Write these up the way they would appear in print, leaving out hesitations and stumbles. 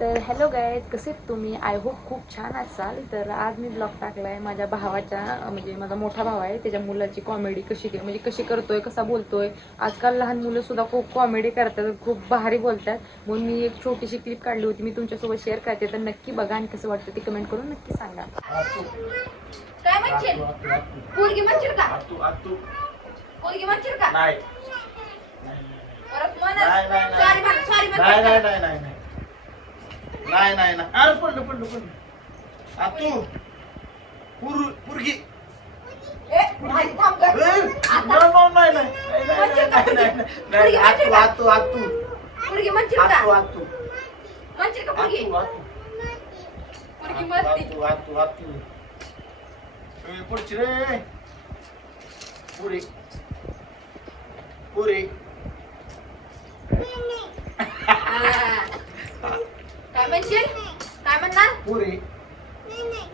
तर hello guys, कसे तुम्ही? आय होप खूप छान असाल. तर आज मी ब्लॉग टाकला आहे माझ्या भावाच्या, म्हणजे माझा मोठा भाव आहे त्याच्या मुलाची कॉमेडी म्हणजे कशी करतोय, कसा बोलतोय. आजकाल लहान मुलंसुद्धा खूप कॉमेडी करतात, खूप भारी बोलतात. म्हणून मी एक छोटीशी क्लिप काढली होती, मी तुमच्यासोबत शेअर करते. तर नक्की बघा आणि कसं वाटतं ते कमेंट करून नक्की सांगा. काय म्हणशील? पोरगी म्हणशील का? पोरगी म्हणशील का? नाही परत म्हण. नाही, नाही, नाही. सॉरी म्हण, सॉरी म्हण. नाही नाही नाही नाही नाही नाही नाही. अरे पडलं तू पुरगी ए, आई, थांब गं. आता नाही नाही आतू पोरगी म्हणशील का? म्हणशील का पोरगी? पोरगी म्हणती. आतू पुढची रे पुरी हा. काय म्हणशील? काय म्हणणार? पुरी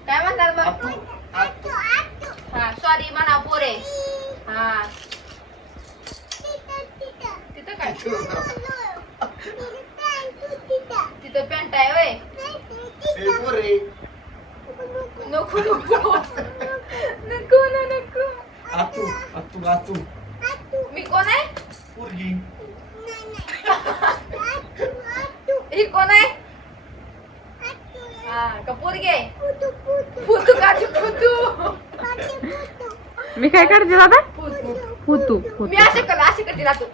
काय म्हणणार मग? आतू हा, सॉरी म्हणा पोरे. हा, तिथं काय? तिथं पॅन्ट आहे होय? पुरी नको नको नको ना नको. आतू मी कोण आहे? पुरगी ही कोण आहे? हा, का पोरगी आहे? फुतू काढू फुतू. मी काय करते दादा? फुतू. फुतू मी असे करते राहतो.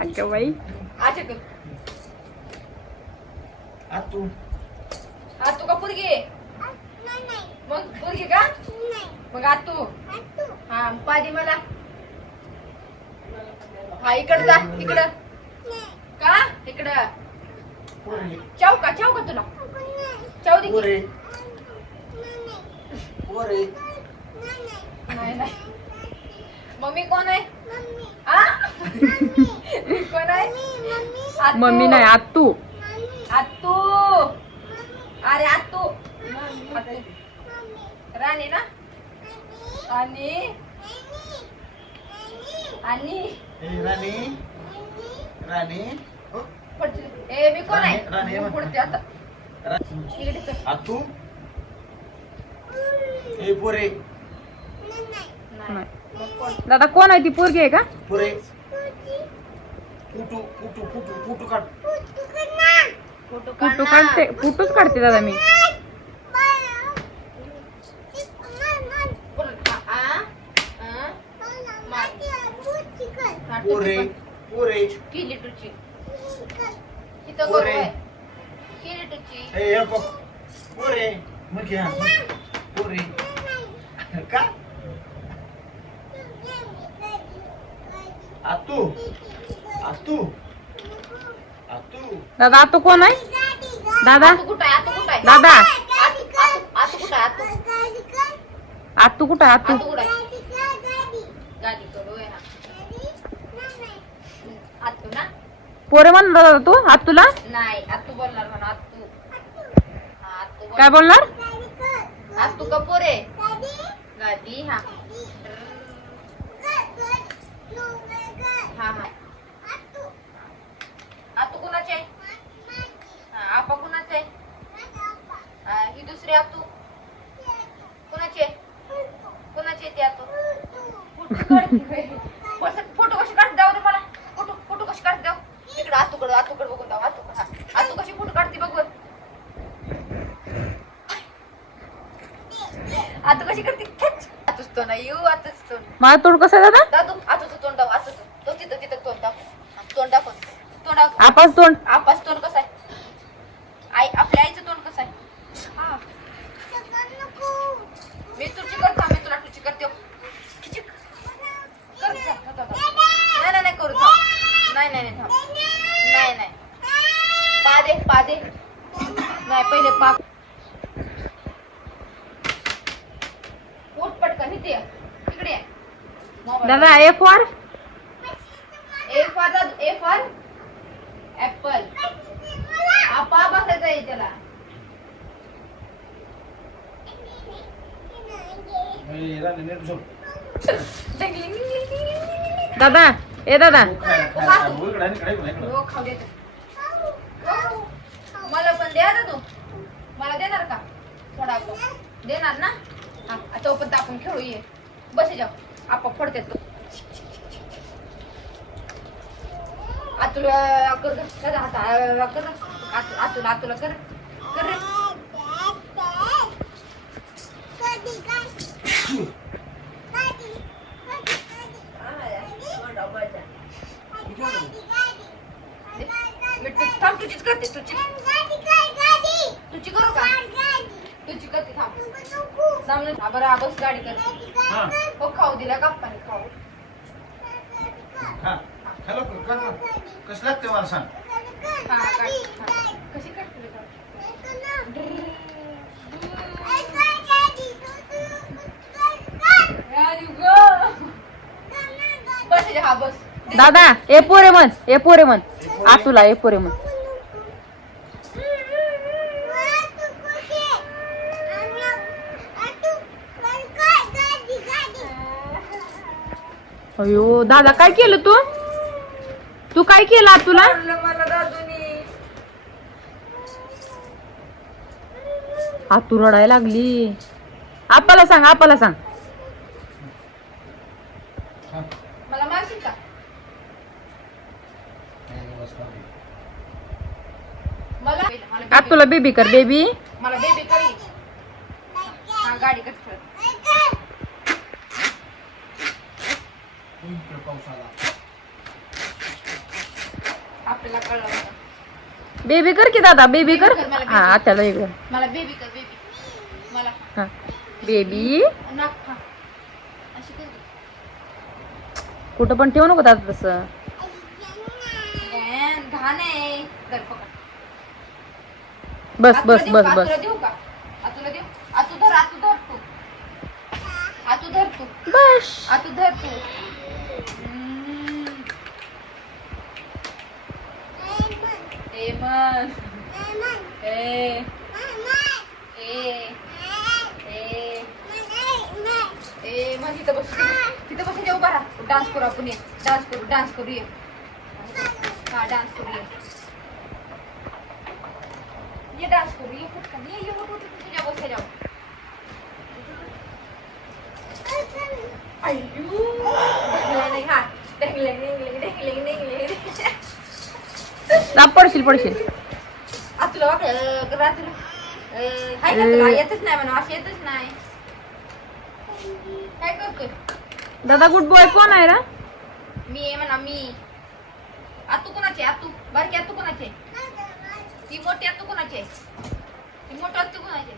अगं बाई, असे कर. आतू हा, तू का पोरगी आहे? मग पोरगी का? मग तू हा, पादी मला. हा, इकडं जा, इकडं. का इकडं? पुरी चाव का तुला? चाव दे की. पुरी नाही नाही. मग मी कोण आहे? आ? मी कोण आहे? आतू. मम्मी नाही आत्तू. आतू. अरे आतू. राणी ना? आणि राणी पुढची. ए, मी कोण आहे? राणी मी पुढची आता. इकडे चल. आतू ए पुरे नाही. मग कोण? दादा कोण आहे? ती पोरगी आहे का? पुरे फुटू काढ फोटो फोटो काढते, फोटोच काढते दादा मी. पुरे किली टुची. इथं पोरे. करू आहे. किली टुची. ए बघ पुरे मग घ्या पुरे का आतू दादा आतू कोण आहे? दादा आतू कुठं आहे? आतू कुठं आहे? दादा आतू कुठं आहे? आतू. आतू कुठं आहे? आतू आतू कुठं आहे? गादी करू आहे हा. आतू ना? पोरे म्हणला दादा तू आतूला? नाही, आतू बोलणार म्हणा. आतू. हा, आतू बोल. काय बोलणार? आतू का पोरे? गादी हा. हा. आतू कुणाचे आहे? हा, आपा कुणाचे आहे? हा, ही दुसरी आतू कुणाची आहे? कुणाची आहे ती आतू? फोटो कशी काढते जाऊ दे मला. फोटो कशी काढते जाऊ. इकडे आतूकडे बघून जाऊ. आतू कशी फोटो काढते बघून. आतू कशी करते? खेच. आतूच तोंड आहे. आतूच तोंड. माझं तोंड कसं आहे दादा? दादू आतूचं तोंड दाखव. आतूचं तो तिथं तोंड दाखव. तोंड दाखव. तोंड दाखव. आपाच तोंड. आपाच तोंड कसं आहे? आपल्या आईचं तोंड कसं आहे? हा. मी तुझी करतो. मी तुला तुझी करते. खिचिक. कर. जा. नाही करू. थांब. नाही थांब. नाही. पादे. नाही, पहिले पाक. उठ पटकन. इथे ये. इकडे ये. दादा ए फॉर ऍपल. आपा बसायचं आहे त्याला. दादा ए दादा खाऊ दे. खाऊ दे. देणार ना हा तोपर्यंत आपण खेळू ये बस जाऊ आपण फोडते तो आतुला कर आतुला कर कर रे थांब तुझीच करते तुझी करू का तुझी करते थांब सामने बरं बस गाडी करते हा हो खाऊ दिला गप्पाने खाऊ हा हॅलो कसं लागते मला सांग हा गाडी कशी करते बस हा बस दादा ए पोरे म्हण आतुला ए पोरे म्हण अयो दादा काय केलं तू काय केलं आतुला मला दादूनी आतू रडायला लागली आपाला सांग हा मला मारशील का मला आतुला बेबी कर बेबी मला बेबी करी हा गाडी कट कर पाऊस आला आपल्याला कळलं बेबी कर की दादा बेबी कर बेबी कर, मला हा बेबी. आत्याला वेगळं मला बेबी कर बेबी मला हा बेबी नाक खा अशी कर कुठं पण ठेवू नको दादा तसं घाण आहे धर पकड बस आतुला बस देऊ बस का? बस आतुला देऊ का आतुला देऊ आतू धर तू आतू धर तू बस आतू धर तू ए मन ए मग तिथं बस जाऊ बरा डान्स करू आपण ये डान्स करू ये हा डान्स करू ये डान्स करू ये पटकन ये उठ तुझ्या बस जाऊ अय्यो नाही हा ढकले पडशील तुला तुला हाय का तुला येतच नाही म्हणा असं येतच नाही काय करतोय दादा गुड बॉय कोण आहे रा मी आहे म्हणा मी आतू कोणाचे आतू बारकी आतू कोणाचे ती मोठी आतू कोणाचे ती मोठी आतू कोणाचे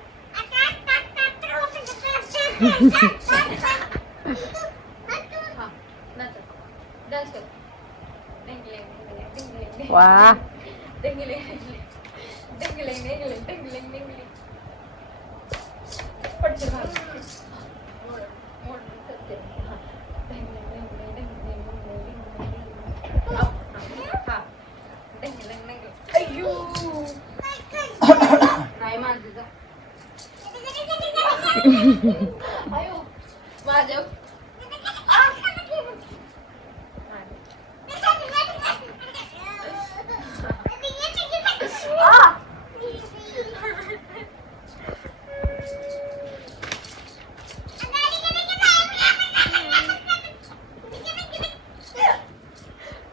हा नाच डान्स कर वा नाही माझं अयो माझ्या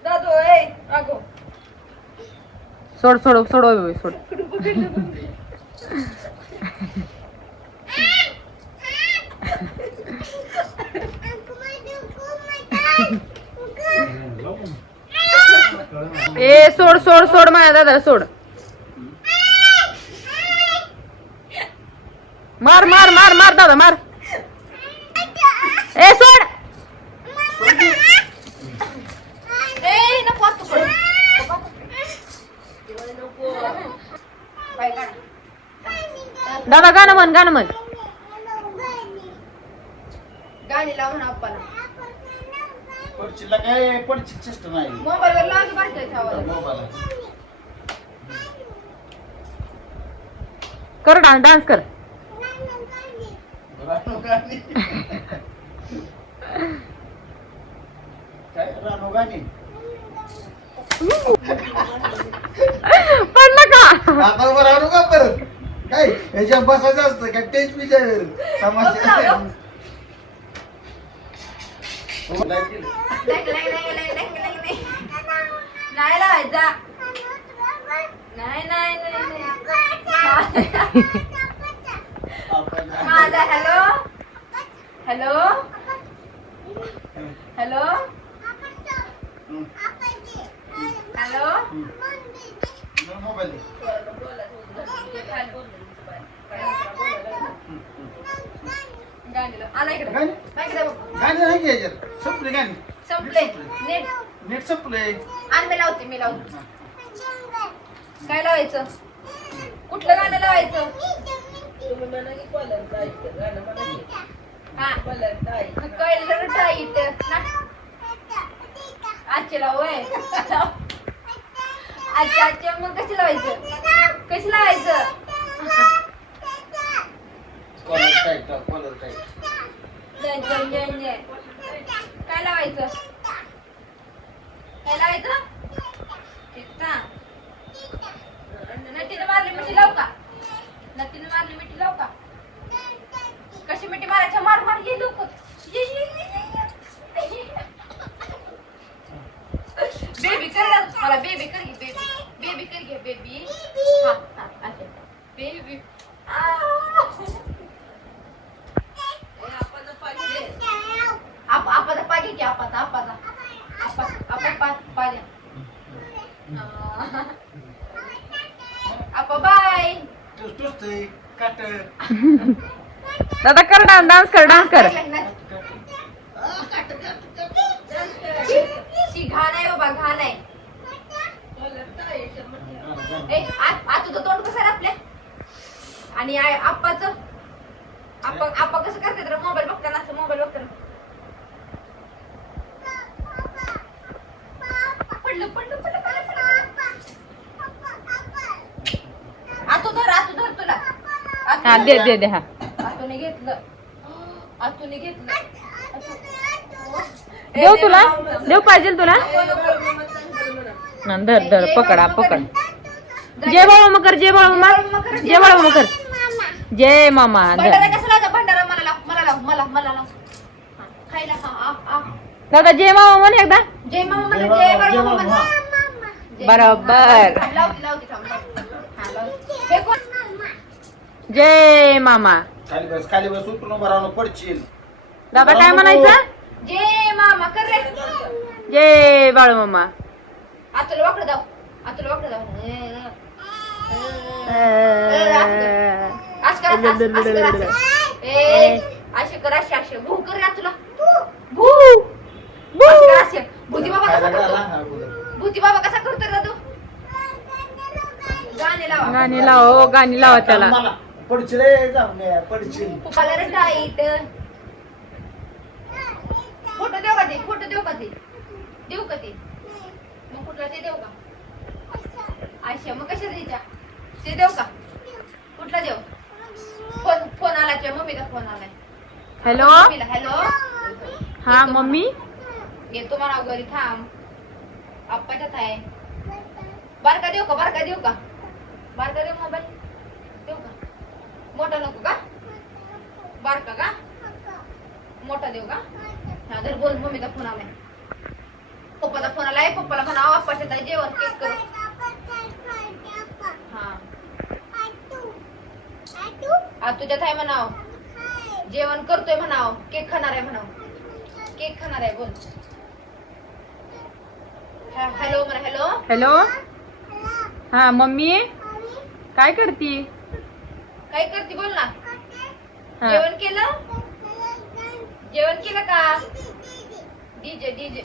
दादू ए अगो सोड ए सोड माझ्या दादा सोड मार दादा मार ए सोड ए नको असतो सोड बाय काढ दादा गाणं म्हण गाणी लावून आपल्याला पडचिला काय पडची चेष्ट नाही मोबाईलवर लावून बारकाय ठेवायला मोबाईल कर डान्स कर काय रानो गाणी पडलं का आता उभं राहू का परत काय ह्याच्या बसायचं असतं का टेज पिच्यावर तमाशा हो, नाही केलं. नाही लावायचा नाही नाही नाही आपण माझा हॅलो हॅलो हॅलो हम्म. हॅलो मोबाईल आला इकडे गाणी गाणी नाही की ह्याच्यात संपले गाणी संपले नेट नेट संपले आणि मी लावते काय लावायचं कुठलं गाणं लावायचं हा कळलं टाईट आजचे लावय अच्छा मग कशी लावायचं कॉलर टाईट कॉलर टाईट काय लावायचं नटीने मारली मिठी लाव का कशी मिठी मारायच्या मार ये लोक बेबी कर मला बेबी कर घे बेबी कर घे बेबी बेबी आपाचा पागे की आपाचा पागे आपा बाय टोचतोय काट दादा कर डान्स कर घाण आहे बाबा घाण आहे तुझं तोंड कसं आहे आपल्या आणि आप्पाच आप्पा कसं करते तर मोबाईल बघताना असं मोबाईल बघताना पडलं आतू धर तुला हा दे हा आतूने घेतलं देव तुला देव पाहिजे तुला धर पकड जय बाळू कर जय बाळू कर जय मामा भंडारा कसं लावता भंडारा मला लाव खायला दादा जय मामा म्हण एकदा जय मामा जय बाळू मामा बरोबर लावते थांब हे कोण जय मामा खाली बस उठून उभा राहून पडशील दादा काय म्हणायचं जय मामा कर रे जय बाळू मामा आतुला वाकडं दाव असे कर असे भू कर रे तुला भू भूती बाबा कसा करतो रे तू गाणी लावा त्याला पडशील पडशील कलर टाईट फोटो देऊ का ते मग कुठला ते देऊ का अच्छा मग कशा द्यायच्या ते देऊ का कुठला देऊ फोन आला तुझ्या मम्मीचा फोन आलाय हॅलो हॅलो हा मम्मी येतो म्हणा घरी थांब आप्पाच्यात आहे बारका देऊ का बारका देऊ मोबाईल देऊ का मोठा नको का बारका का मोठा देऊ का हा जर बोल मम्मीचा फोन आलाय पप्पाचा फोन आलाय पप्पाला म्हणा आप्पाच्यात आहे जेवण केक करू हा आज तुझ्यात आहे म्हणाव जेवण करतोय म्हणाव केक खाणार आहे बोल हॅलो म्हणा हॅलो हा मम्मी काय करती काय करते बोल ना हा. जेवण केलं का डीजे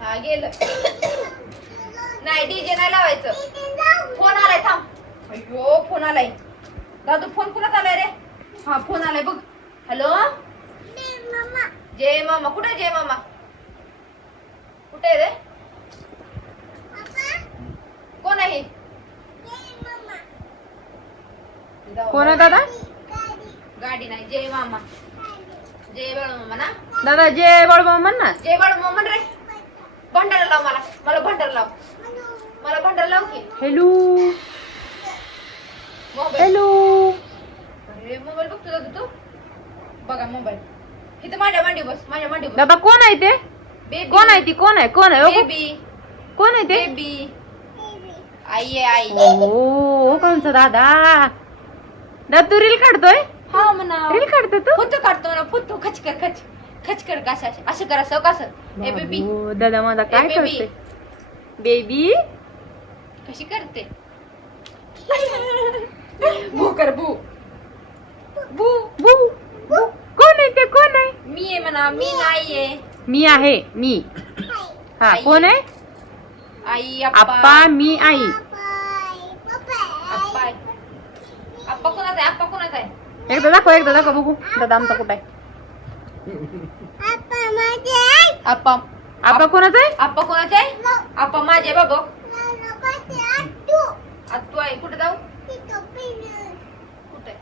हा गेलं नाही डीजे नाही लावायचं फोन आलाय थांब अय्यो फोन आलाय दादू फोन कुणाच आलाय रे हा फोन आलाय बघ हॅलो जय मामा कुठे जय मामा कुठे रे कोण आहे कोण आहे दादा गाडी नाही जय मामा जय बाळू मामा ना दादा जय बाळू मामा म्हण ना जय बाळू मामा रे भंडारा लाव मला भंडारा लाव की हॅलो मोबाईल हॅलो. अरे मोबाईल बघतो दादू तू बघा मोबाईल इथं माझ्या मांडी बस माझ्या मांडी बस दादा कोण आहे ते? बेबी कोण आहे ती? कोण आहे? कोण आहे? ओ, बेबी कोण आहे ते? बेबी आई आहे आई ओ कोणचा दादा? दादा तू रील काढतोय? हा म्हणा रील काढतो तू? फोटो काढतो ना फोटो खच कर कसं असं कर असं कसं ए बेबी बाबू, दादा माझा काय ए, बेबी. करते? बेबी कशी करते भू कर भू भू बू बू. कोण आहे ते? कोण आहे? मी आहे म्हणा मी नाही आहे मी आहे मी. हा आई. कोण आहे? आई आप्पा मी आई. आप्पा आहे. आप्पा कोणाचा आहे आप्पा कोणाचा आहे एकदा दाखव बघू दादा आमचा कुठं आहे? आप्पा आप्पा कोणाचा आहे? आप्पा कोणाचा आहे आप्पा माझे बाबा आत्तू आहे कुठे जाऊ कुठे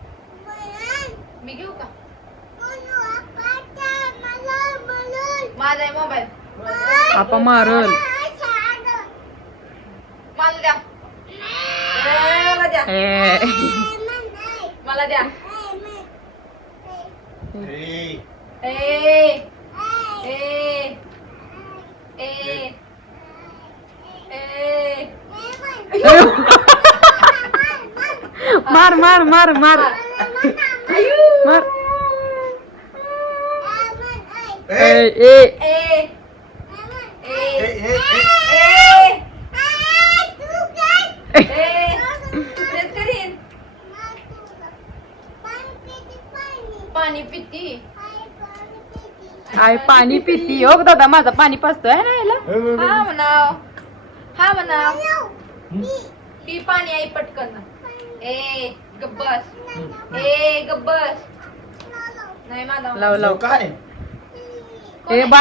मी घेऊ का माझा आहे मोबाईल आप्पा मारल. मला द्या मला द्या ए. मला द्या ए, ए ए ए ए मार मार मार मार मार. ए, ए ए ए ए, ए ए, प्रेस करीन पाणी पिती आई पाणी पिती. हो दादा माझा पाणी पाजतोय है ना याला? हा म्हणाव हा म्हणाव पी पाणी आई पटकन ए गब्बस ए गब्बस नाही माझा लाव लाव. काय ए बा